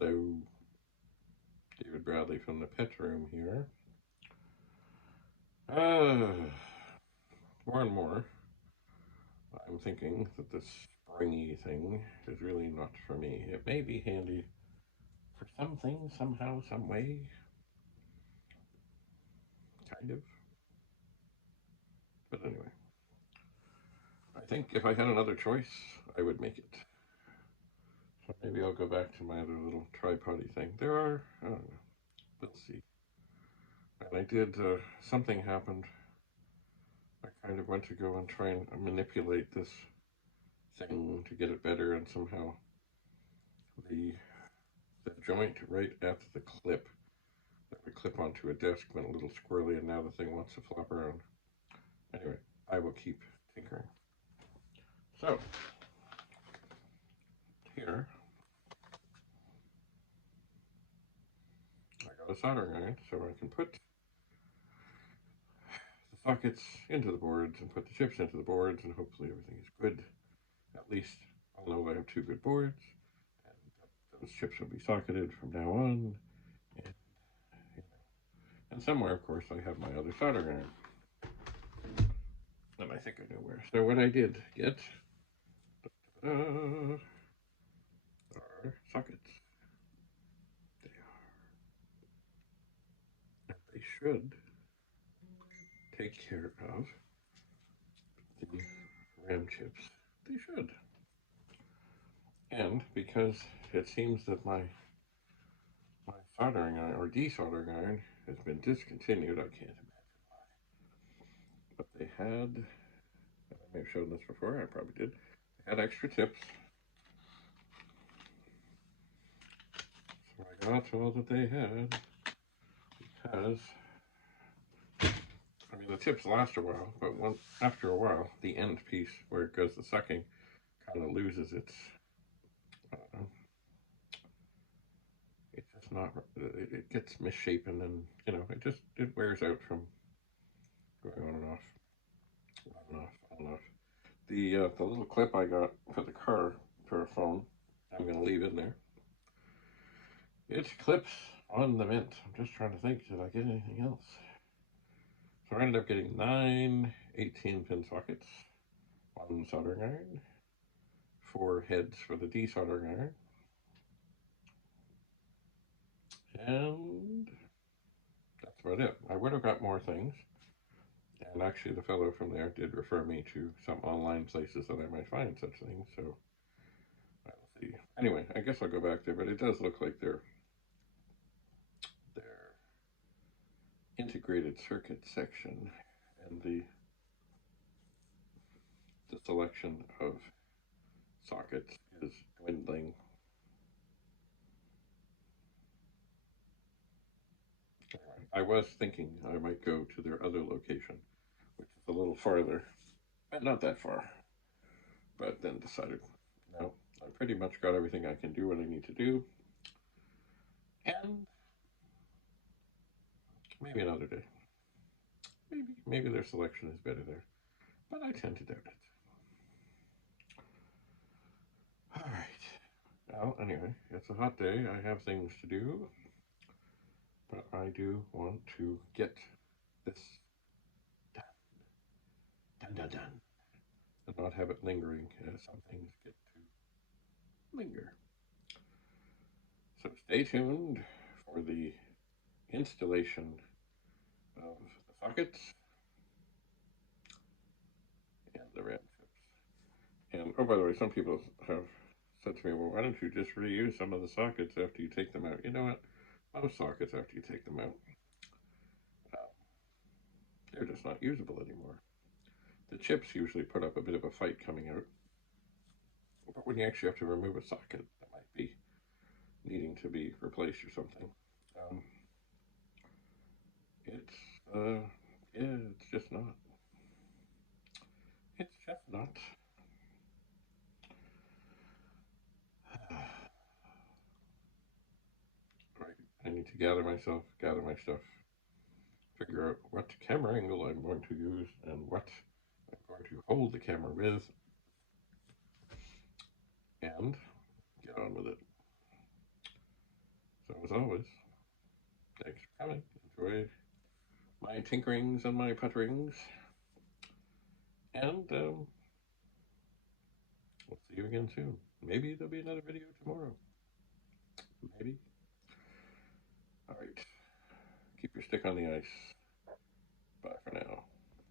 Hello, David Bradley from the pet room here. Uh, More and more, I'm thinking that this springy thing is really not for me. It may be handy for something, somehow, some way, kind of. But anyway, I think if I had another choice, I would make it. So maybe I'll go back to my other little tripody thing. There are, I don't know, let's see. And I did, something happened. I kind of went to go and try and manipulate this thing to get it better, and somehow the the joint right at the clip that would clip onto a desk went a little squirrely, and now the thing wants to flop around. Anyway, I will keep tinkering. So, here, I got a soldering iron so I can put the sockets into the boards and put the chips into the boards, and hopefully everything is good. At least I'll know I have two good boards, and those chips will be socketed from now on. And, and somewhere, of course, I have my other soldering iron. And I think I know where. So what I did get are sockets. They are. And they should take care of the RAM chips. They should. And because it seems that my soldering iron or desoldering iron has been discontinued, I can't imagine why. But they had, I may have shown this before, I probably did. They had extra tips. So I got all that they had because I mean the tips last a while, but after a while, the end piece where it goes the sucking kind of loses its. Uh, it's just not. It gets misshapen, and it wears out from going on and off, on and off, on and off. The little clip I got for the car for a phone, I'm gonna leave in there. It clips on the vent. I'm just trying to think. Did I get anything else? So I ended up getting 9 18-pin sockets, one soldering iron, four heads for the desoldering iron, and that's about it. I would have got more things, and actually the fellow from there did refer me to some online places that I might find such things, so I'll see. Anyway, I guess I'll go back there, but it does look like their integrated circuit section and the selection of sockets is dwindling. I was thinking I might go to their other location, which is a little farther, but not that far. But then decided, no, I pretty much got everything I can do what I need to do, and maybe another day. Maybe their selection is better there, but I tend to doubt it. All right. Well, anyway, it's a hot day. I have things to do, but I do want to get this done, done, done, done, and not have it lingering as some things get to linger. So stay tuned for the installation of the sockets and the RAM chips. And oh, by the way, some people have said to me, well, why don't you just reuse some of the sockets after you take them out? You know what? Most sockets, after you take them out, uh, they're just not usable anymore. The chips usually put up a bit of a fight coming out, but when you actually have to remove a socket that might be needing to be replaced or something, um, it's yeah, it's just not. It's just not. Right. I need to gather myself, gather my stuff, figure out what camera angle I'm going to use and what I'm going to hold the camera with, and get on with it. So as always, thanks for coming. Enjoy my tinkerings and my putterings. And we'll see you again soon. Maybe there'll be another video tomorrow. Maybe. All right. Keep your stick on the ice.